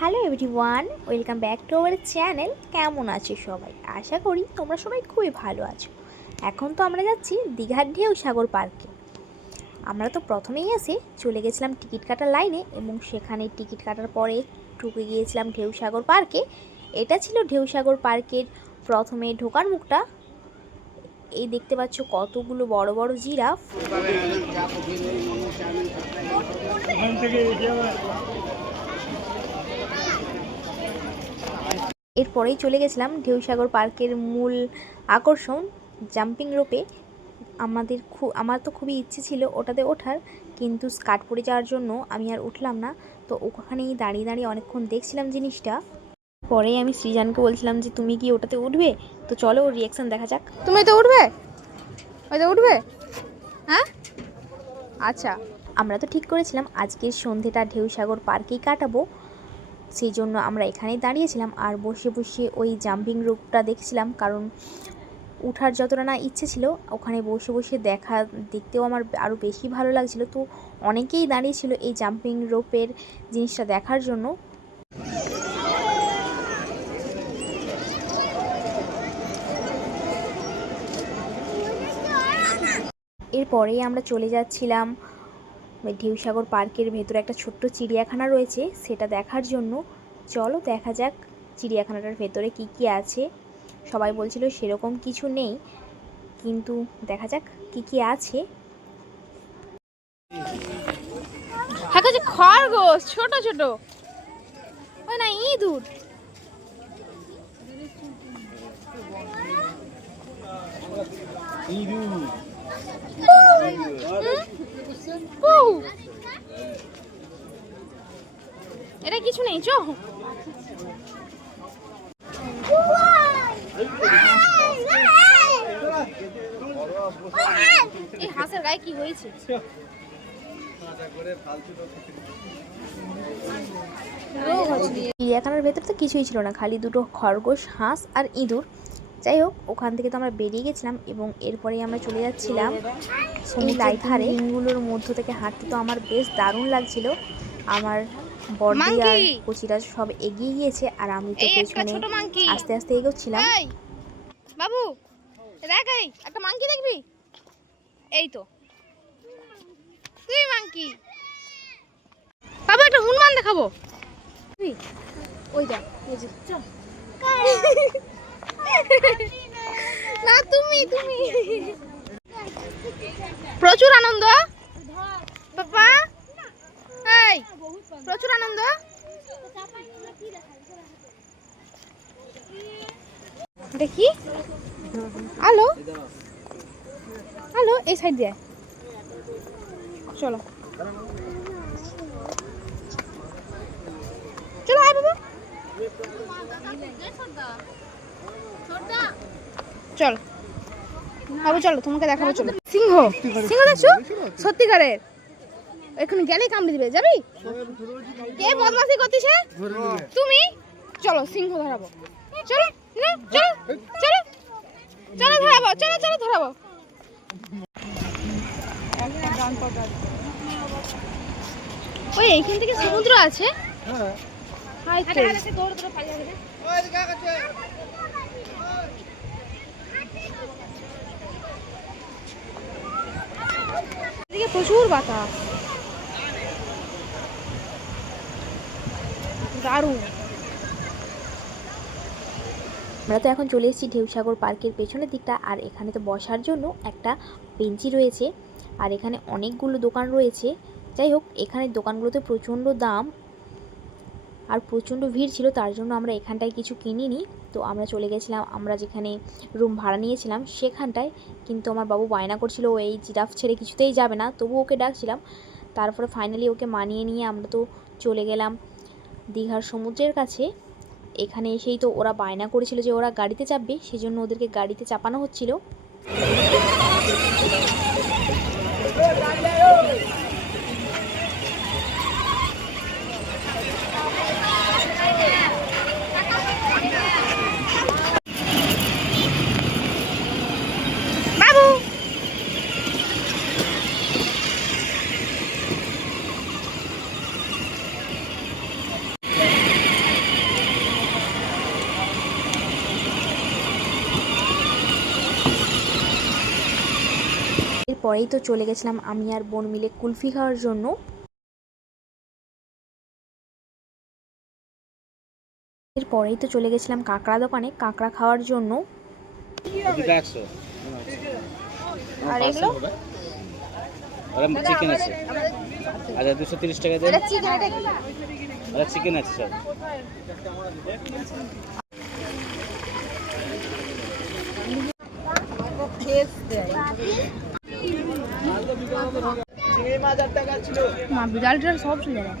Hello everyone, welcome back to our channel. কেমন আছো সবাই? আশা করি তোমরা সবাই খুবই ভালো আছো। এখন তো আমরা যাচ্ছি দীঘার ঢেউসাগর পার্কে। আমরা তো প্রথমেই এসে চলে গেছিলাম টিকিট কাটার লাইনে এবং সেখানে টিকিট কাটার পরে ঢুকে গিয়েছিলাম ঢেউসাগর পার্কে। এটা ছিল ঢেউসাগর পার্কের প্রথমে ঢোকার মুখটা। এই দেখতে পাচ্ছ কতগুলো বড় বড় জিরাফ। এরপরেই চলে গেছিলাম ঢেউসাগর পার্কের মূল আকর্ষণ জাম্পিং রোপে। আমার তো খুবই ইচ্ছে ছিল ওটাতে ওঠার, কিন্তু স্কার্ট পরে যাওয়ার জন্য আমি আর উঠলাম না। তো ওখানেই দাঁড়িয়ে দাঁড়িয়ে অনেকক্ষণ দেখছিলাম জিনিসটা। পরে আমি সৃজানকে বলছিলাম যে তুমি কি ওটাতে উঠবে? তো চলো ওর রিয়াকশান দেখা যাক। তুমি তো উঠবে? ওই তো উঠবে? হ্যাঁ, আচ্ছা। আমরা তো ঠিক করেছিলাম আজকের সন্ধেটা ঢেউসাগর পার্কেই কাটাবো, সেই জন্য আমরা এখানেই দাঁড়িয়েছিলাম আর বসে বসে ওই জাম্পিং রোপটা দেখছিলাম। কারণ উঠার যতটা না ইচ্ছে ছিল, ওখানে বসে বসে দেখতেও আমার আরও বেশি ভালো লাগছিল। তো অনেকেই দাঁড়িয়েছিল এই জাম্পিং রোপের জিনিসটা দেখার জন্য। এরপরেই আমরা চলে যাচ্ছিলাম ঢেউসাগর পার্কের ভেতরে একটা ছোট্ট চিড়িয়াখানা রয়েছে, সেটা দেখার জন্য। চলো দেখা যাক চিড়িয়াখানাটার ভেতরে কি কি আছে। সবাই বলছিল সেরকম কিছু নেই, কিন্তু দেখা যাক কি কি আছে। খরগোশ ছোট ছোট, ওই না ইঁদুর। এটা কিছু নেই, চো। এই হাঁসের গায়ে কি হয়েছে? চিড়িয়াখানার ভেতর তো কিছুই ছিল না, খালি দুটো খরগোশ, হাঁস আর ইঁদুর। যাই হোক, ওখান থেকে তো আমরা বেরিয়ে গেছিলাম এবং এরপরেই আমরা চলে যাচ্ছিলাম সমুদ্রের ধারে। দিনগুলোর মধ্য থেকে হাঁটতে তো আমার বেশ দারুণ লাগছিল। আমার বড়দি আর কচিরা সব এগিয়ে গিয়েছে আর আমি তো পেছনে আস্তে আস্তে এগোচ্ছিলাম। বাবু দেখ, এই একটা মাংকি দেখবি? এই তো তুই মাংকি। বাবু একটা হনুমান দেখাবো। ওই যা, না তুমি প্রচুর আনন্দ বাবা, এই প্রচুর আনন্দ। দেখি আলো আলো এই সাইড দিয়ে চলো চলো, আয় বাবা, চল বাবু, চলো তোমাকে দেখাবো। চলো, সিংহ সিংহ দেখছো? সত্যিকারের, এখানে গেলে কামড়ে দিবে। যাবি? কে বদমাশি করতেছে? তুমি। চলো সিংহ ধরাবো, চলো চলো চলো চলো ধরাবো, চলো চলো ধরাবো। ওই এইখান থেকে সমুদ্র আছে। এদিকে প্রচুর বাতাস, দারুণ। আমরা তো এখন চলে এসেছি ঢেউসাগর পার্কের পেছনের দিকটা, আর এখানে তো বসার জন্য একটা বেঞ্চি রয়েছে আর এখানে অনেকগুলো দোকান রয়েছে। যাই হোক, এখানে দোকানগুলোতে প্রচণ্ড দাম আর প্রচণ্ড ভিড় ছিল, তার জন্য আমরা এখানটায় কিছু কিনিনি। তো আমরা চলে গেছিলাম আমরা যেখানে রুম ভাড়া নিয়েছিলাম সেখানটায়। কিন্তু আমার বাবু বায়না করছিল ও এই জিরাফ ছেড়ে কিছুতেই যাবে না, তবু ওকে ডাকছিলাম। তারপরে ফাইনালি ওকে মানিয়ে নিয়ে আমরা তো চলে গেলাম দীঘার সমুদ্রের কাছে। এখানে এসেই তো ওরা বায়না করেছিল যে ওরা গাড়িতে চাপবে, সেজন্য ওদেরকে গাড়িতে চাপানো হচ্ছিল। এরপরেই তো চলে গেছিলাম আমি আর বোন মিলে কুলফি খাওয়ার জন্য। এরপরেই তো চলে গেছিলাম কাঁকড়া দোকানে কাঁকড়া খাওয়ার জন্য। আর এগুলো চিকেন আছে, আচ্ছা 230 টাকা দেন। আচ্ছা চিকেন আছে স্যার। মা বিড়ালটার সব চলে যায়।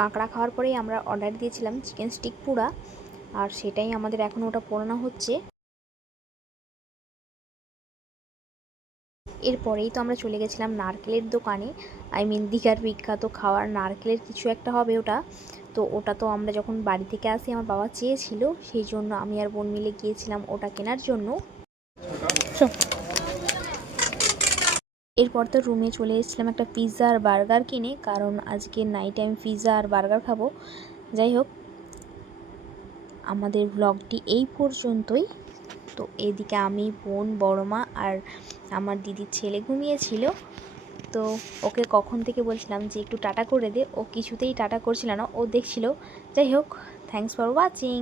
কাঁকড়া খাওয়ার পরেই আমরা অর্ডার দিয়েছিলাম চিকেন স্টিক পুরা, আর সেটাই আমাদের এখন ওটা পোড়ানো হচ্ছে। এরপরেই তো আমরা চলে গেছিলাম নারকেলের দোকানে, দীঘার বিখ্যাত খাওয়ার নারকেলের কিছু একটা হবে ওটা। তো ওটা তো আমরা যখন বাড়ি থেকে আসি আমার বাবা চেয়েছিল, সেই জন্য আমি আর বোন মিলে গিয়েছিলাম ওটা কেনার জন্য। এরপর তো রুমে চলে এসেছিলাম একটা পিৎজা আর বার্গার কিনে, কারণ আজকে নাইট আমি পিৎজা আর বার্গার খাবো। যাই হোক, আমাদের ব্লগটি এই পর্যন্তই। তো এদিকে আমি, বোন, বড় মা আর আমার দিদির ছেলে ঘুমিয়েছিল। তো ওকে কখন থেকে বলছিলাম যে একটু টাটা করে দে, ও কিছুতেই টাটা করছিল না, ও দেখছিল। যাই হোক, থ্যাঙ্কস ফর ওয়াচিং।